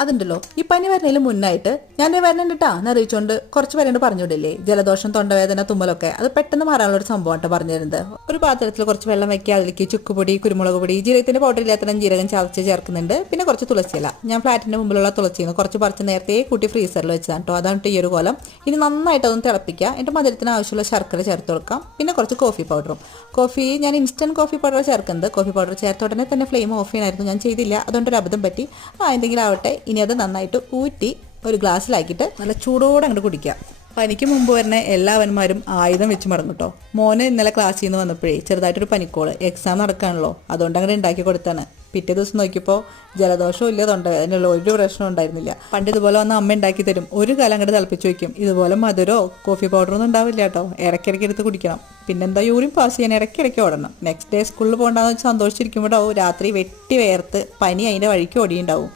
അതുണ്ടല്ലോ. ഈ പനി വരുന്നതിന് മുന്നായിട്ട് ഞാൻ വരുന്നുണ്ടിട്ടാ എന്ന് അറിയിച്ചോണ്ട് കുറച്ച് പേരോട് പറഞ്ഞുവിടില്ലേ? ജലദോഷം തൊണ്ടവേദന തുമ്മലൊക്കെ. അത് പെട്ടെന്ന് മാറാനുള്ള ഒരു സംഭവം ആട്ടോ പറഞ്ഞു തരുന്നത് ഒരു പാത്രത്തിൽ കുറച്ച് വെള്ളം വെക്കുക അതിലേക്ക് ചുക്കുപൊടി കുരുമുളക് പൊടി ജീരകത്തിന്റെ പൗഡർ ഇല്ലാത്തതും ജീരകം ചതച്ച് ചേർക്കുന്നുണ്ട്. പിന്നെ കുറച്ച് തുളസിയില. ഞാൻ ഫ്ലാറ്റിന്റെ മുമ്പിലുള്ള തുളസിന്ന് കുറച്ച് പറിച്ച് നേരത്തെ കൂട്ടി ഫ്രീസറിൽ വെച്ചതാണ് കേട്ടോ അതാണ് ഈ ഒരു കോലം. ഇനി നന്നായിട്ട് അതൊന്ന് തിളപ്പിക്കുക. എന്നിട്ട് മധുരത്തിന് ആവശ്യമുള്ള ശർക്കര ചേർത്ത് കൊടുക്കാം. പിന്നെ കുറച്ച് കോഫി പൗഡറും കോഫി ഞാൻ ഇൻസ്റ്റന്റ് കോഫി പൗഡർ ചേർക്കുന്നത്. കോഫി പൗഡർ ചേർത്ത ഉടനെ തന്നെ ഫ്ലെയിം ഓഫ് ചെയ്യണമായിരുന്നു ഞാൻ ചെയ്തില്ല. അതുകൊണ്ട് ഒരു അബദ്ധം പറ്റി. ആ എന്തെങ്കിലും ആവട്ടെ. ഇനി അത് നന്നായിട്ട് ഊറ്റി ഒരു ഗ്ലാസ്സിലാക്കിയിട്ട് നല്ല ചൂടോടെ അങ്ങോട്ട് കുടിക്കുക. പനിക്ക് മുമ്പ് വരുന്ന എല്ലാവന്മാരും ആയുധം വെച്ച് മടങ്ങും കേട്ടോ മോനെ ഇന്നലെ ക്ലാസ്സിൽ നിന്ന് വന്നപ്പോഴേ ചെറുതായിട്ടൊരു പനിക്കോൾ. എക്സാം നടക്കാണല്ലോ. അതുകൊണ്ട് അങ്ങനെ ഉണ്ടാക്കി കൊടുത്താണ്. പിറ്റേ ദിവസം നോക്കിയപ്പോൾ ജലദോഷവും ഇല്ല തൊണ്ടവേദനയുള്ള ഒരു പ്രശ്നം ഉണ്ടായിരുന്നില്ല. പണ്ട് ഇതുപോലെ വന്ന അമ്മ ഉണ്ടാക്കി തരും. ഒരു കാലം അങ്ങോട്ട് തിളപ്പിച്ച് വയ്ക്കും ഇതുപോലെ മധുരോ കോഫി പൗഡറൊന്നും ഉണ്ടാവില്ല കേട്ടോ ഇടയ്ക്കിടയ്ക്ക് എടുത്ത് കുടിക്കണം. പിന്നെന്താ യൂറിൻ പാസ് ചെയ്യാൻ ഇടയ്ക്കിടയ്ക്ക് ഓടണം. നെക്സ്റ്റ് ഡേ സ്കൂളിൽ പോകണ്ടെന്ന് സന്തോഷിച്ചിരിക്കുമ്പോഴോ രാത്രി വെട്ടി വേർത്ത് പനി അതിന്റെ വഴിക്ക് ഓടിയുണ്ടാവും.